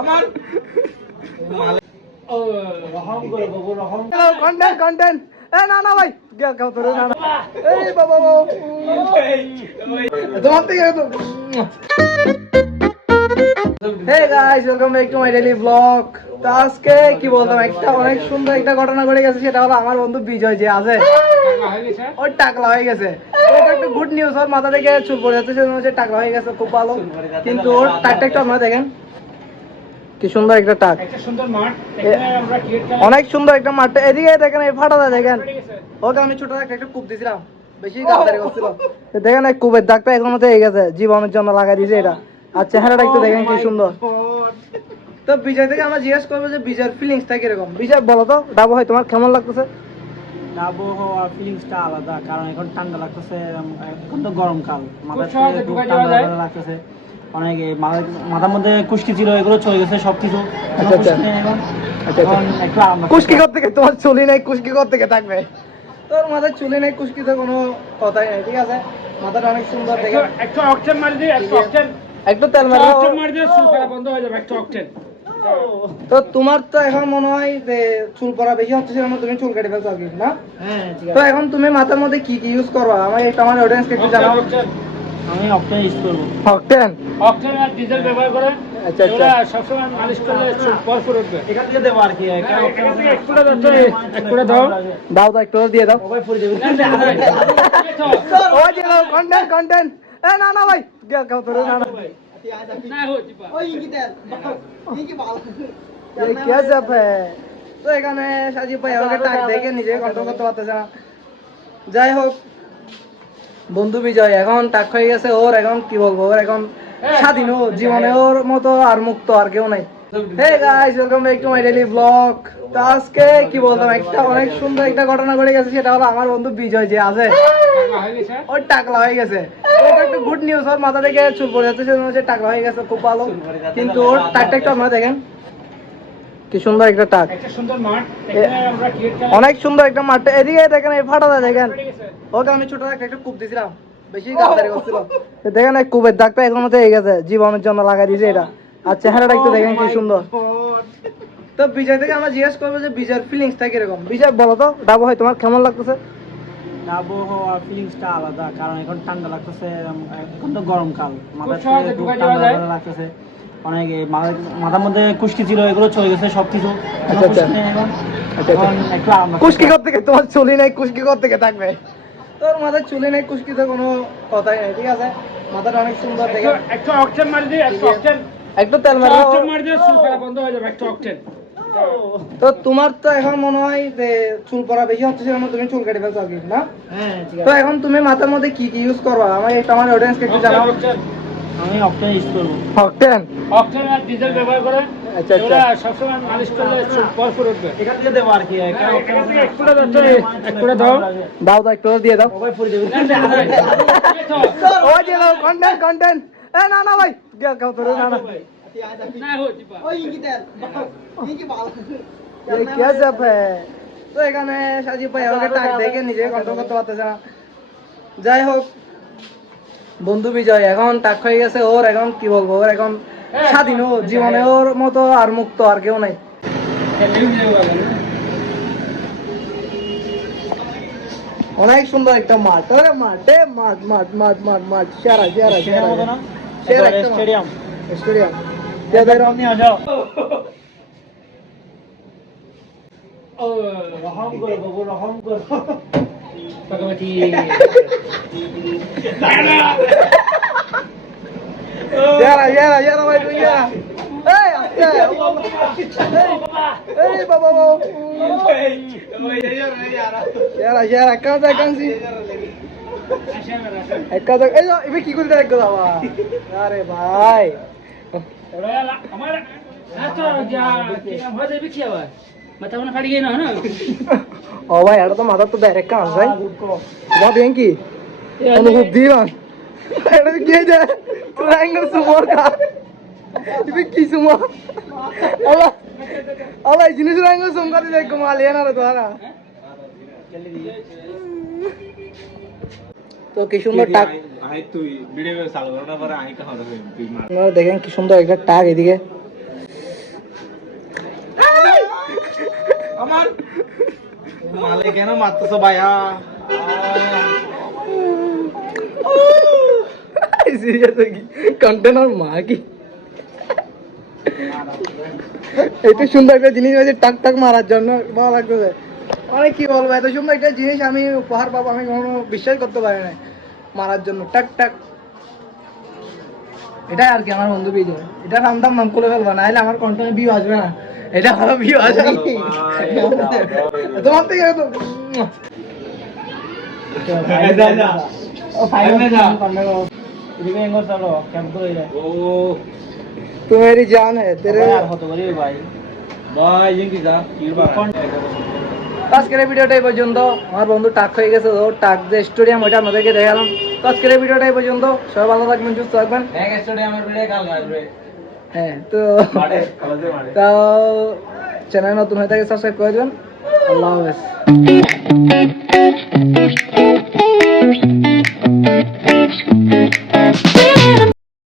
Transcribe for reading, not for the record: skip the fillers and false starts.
আমার রহম করে বাবু রহম। কন্টেন্ট কন্টেন্ট না না ভাই কেউ তোরে না না এই বাবা তোমার থেকে hey guys welcome back to my daily blog. তো আজকে কি বলতাম, একটা অনেক সুন্দর একটা ঘটনা ঘটে গেছে। সেটা হলো আমার বন্ধু বিজয় যে আছে ওর টাকলা হয়ে গেছে। ওটা একটা গুড নিউজ। ওর মাথা থেকে চুল পড়ে যাচ্ছে, সেজন্য হচ্ছে টাকলা হয়ে গেছে, খুব ভালো। কিন্তু ওর টাকটা একটু আপনারা দেখেন, কি সুন্দর একটা টাক, একটা সুন্দর মাঠ এখানে আমরা ক্রিকেট খেলা অনেক সুন্দর একটা মাঠ। এদিকে দেখেন, এই ফাটাটা দেখেন। ওকে আমি ছোট একটা কূপ দিছিলাম, বেশি গাছদারি করছিল। দেখেন এই কূপের দাগটা এখনো তো এই গেছে, জীবনের জন্য লাগাই দিয়েছে এটা। আর চেহারাটা একটু দেখেন কি সুন্দর। তো বিজয় থেকে আমরা জিজ্ঞেস করবো যে বিজয়ের ফিলিংসটা কিরকম। বিজয় বলো তো, ডাবু ভাই তোমার কেমন লাগতেছে? আবহাওয়ার ফিলিংসটা আলাদা, কারণ এখন ঠান্ডা লাগতেছে, এখন তো গরমকাল, মাথার সহজে খুব ঢুকাই দেওয়া যায়। ঠান্ডা লাগতেছে অনেক। মাথার মধ্যে কুশকি ছিল, এগুলো চলে গেছে সবকিছু। আচ্ছা, আচ্ছা। এখন একটু আরাম লাগতেছে। কুস্কি করতে গিয়ে তোমার চুলি নাই, কুস্কি করতে গিয়ে থাকবে। তোর মাথায় চুলি নাই, কুস্কিতে কোনো কথাই নাই, ঠিক আছে? মাথাটা অনেক সুন্দর দেখে। একটু অকটেন মারি দিই, একটু অকটেন একটু তেল মারো। অকটেন মারি দিলে চুল পড়া বন্ধ হয়ে যাবে। একটু অকটেন। তো তোমার তো এখন মনে হয় যে চুল পড়া বেশি হচ্ছে, সেজন্য তুমি চুল কেটে ফেলছো আর কি, না? হ্যাঁ ঠিক তো আছে। এখন তুমি মাথার মধ্যে কি কি ইউজ করবা, আমার অডিয়েন্সকে একটু জানাও। আমি অপশন ইউজ করবো। অকটেন। অকটেন আর ডিজেল ব্যবহার করে আচ্ছা, আচ্ছা। এগুলা সবসময় মালিশ করলে চুল ভরপুর উঠবে। এখান থেকে দেবো আর কি। এখান থেকে এক ফুটা দাও তো, এক ফুটা দাও। দাও তো, একটু দিয়ে দাও। সবাই ফুরে যাবে। ও যে কন্টেন্ট কন্টেন্ট না না ভাই কেউ তোরে না না না হচ্ছে পা। ये क्या सब है? তো এখানে সাজি ভাই আমাকে টাক দেখে নিজে কন্ট্রোল করতে পারতেছে না। যাই হোক, বন্ধু বিজয় এখন টাক হয়ে গেছে। ওর এখন কি বলবো, ওর এখন স্বাধীন, ও জীবনে ওর মতো আর মুক্ত আর কেউ নাই। Hey guys welcome back to my daily blog. তো আজকে কি বলতাম, একটা অনেক সুন্দর একটা ঘটনা ঘটে গেছে। সেটা হলো আমার বন্ধু বিজয় যে আছে ওর টাকলা হয়ে গেছে। ওটা একটা গুড নিউজ। ওর মাথা থেকে চুল পড়ে যাচ্ছে, সেজন্য হচ্ছে টাকলা হয়ে গেছে, খুব ভালো। কিন্তু ওর টাকটা একটু আপনারা দেখেন, কি সুন্দর একটা টাক, একটা সুন্দর মাঠ এখানে আমরা ক্রিকেট খেলা অনেক সুন্দর একটা মাঠ। এদিকে দেখেন, এই ফাটাটা দেখেন। ওকে আমি ছোট একটা কূপ দিছিলাম, বেশি গাছদারি করছিল। দেখেন এই কূপের দাগটা এখনো তো এই গেছে, জীবনের জন্য লাগাই দিয়েছে এটা। আর চেহারাটা একটু দেখেন কি সুন্দর। তো বিজয় থেকে আমরা জিজ্ঞেস করবো যে বিজয়ের ফিলিংসটা কিরকম। বিজয় বলো তো, ডাবু ভাই তোমার কেমন লাগতেছে? আবহাওয়ার ফিলিংসটা আলাদা, কারণ এখন ঠান্ডা লাগতেছে, এখন তো গরমকাল, মাথার সহজে খুব ঢুকাই দেওয়া ঠান্ডা যায়। লাগতেছে অনেক। মাথার মধ্যে কুশকি ছিল, এগুলো চলে গেছে সবকিছু। আচ্ছা, আচ্ছা। এখন একটু আরাম লাগতেছে। কুস্কি করতে গিয়ে তোমার চুলি নাই, কুস্কি করতে গিয়ে থাকবে। তোর মাথায় চুলি নাই, কুস্কিতে কোনো কথাই নাই, ঠিক আছে? মাথাটা অনেক সুন্দর দেখে। একটু অকটেন মারি দিই, একটু অকটেন একটু তেল মারো। অকটেন মারি দিলে চুল পড়া বন্ধ হয়ে যাবে। একটু অকটেন। তো তোমার তো এখন মনে হয় যে চুল পড়া বেশি হচ্ছে, সেজন্য তুমি চুল কেটে ফেলছো আর কি, না? হ্যাঁ ঠিক তো আছে। এখন তুমি মাথার মধ্যে কি কি ইউজ করবা, আমার অডিয়েন্সকে একটু জানাও। আমি অপশন ইউজ করবো। অকটেন। অকটেন আর ডিজেল ব্যবহার করে আচ্ছা, আচ্ছা। এগুলা সবসময় মালিশ করলে চুল ভরপুর উঠবে। এখান থেকে দেবো আর কি। এখান থেকে এক ফুটা দাও তো, এক ফুটা দাও। দাও তো, একটু দিয়ে দাও। সবাই ফুরে যাবে। ও যে কন্টেন্ট কন্টেন্ট না না ভাই কেউ তোরে না না না হচ্ছে পা। ये क्या सब है? তো এখানে সাজি ভাই আমাকে টাক দেখে নিজে কন্ট্রোল করতে পারতেছে না। যাই হোক, বন্ধু বিজয় এখন টাক হয়ে গেছে। ওর এখন কি বলবো, ওর এখন স্বাধীন, ও জীবনে ওর মতো আর মুক্ত আর কেউ নাই। অনেক সুন্দর একটা মাঠ, আরে মাঠে মাঠ মাঠ মাঠ মাঠ মাঠ সেরা সেরা সেরা সেরা একটা স্টেডিয়াম। স্টেডিয়াম। নিয়ে যাও। রহম করে বাবু রহম করে। পাকাপাকি। সেরা সেরা সেরা ভাই তুই সেরা। এই আস্তে এই বাবা বাবা সেরা সেরা কাঁচা কাঁচি একটা তো এই এবার কি করে দেখো বাবা। আরে ভাই আমার এত যা হয়ে যাবে কি আবার মাথা মনে ফাটি গিয়ে না না। ও ভাই এটা তো মাথার তো ডাইরেক্ট কাজ ভাই। ভাবেন কি অনুভব দিলাম এটা কি যে তোরা ইংলিশ সুমর কা ইবে কি সুমর আল্লাহ আল্লাহ জিনিস রাঙ্গ সুমকাতে যাই কমাল এনা রে তোরা। তো কি সুন্দর টাক, আই তুই ভিডিও চালু করার পরে আই কথা হবে তুই মার আপনারা দেখেন কি সুন্দর একটা টাক এদিকে। আমার মালে কেন মারতেছো ভাইয়া সিরিয়াস কি কন্টেনার মা কি এত সুন্দর একটা জিনিস আছে টাক টাক মারার জন্য ভালো লাগতেছে অনেক কি বলবো এত সুন্দর একটা জিনিস আমি উপহার পাবো আমি কখনো বিশ্বাস করতে পারি না মারার জন্য টাক টাক এটাই আর কি আমার বন্ধু বিজয় এটা নাম করে ফেলবো না হলে আমার কন্টেন্টে ভিউ আসবে না এটা ভালো ভিউ আসবে তোমার থেকে তো চলো ক্যাম্প করে যায় तू मेरी जान है तेरे হতো করি ভাই ভাই জিঙ্কি যা আজকের এই ভিডিওটা এই পর্যন্ত আমার বন্ধু টাক হয়ে গেছে ও টাক যে স্টেডিয়াম ওইটা আপনাদেরকে দেখালাম তো আজকের এই ভিডিওটা এই পর্যন্ত সবাই ভালো থাকবেন সুস্থ থাকবেন স্টেডিয়ামের ভিডিও কাল আসবে হ্যাঁ তো মাঠে কলেজে মাঠে তো চ্যানেল নতুন হয়ে থাকে সাবস্ক্রাইব করে দেবেন আল্লাহ হাফেজ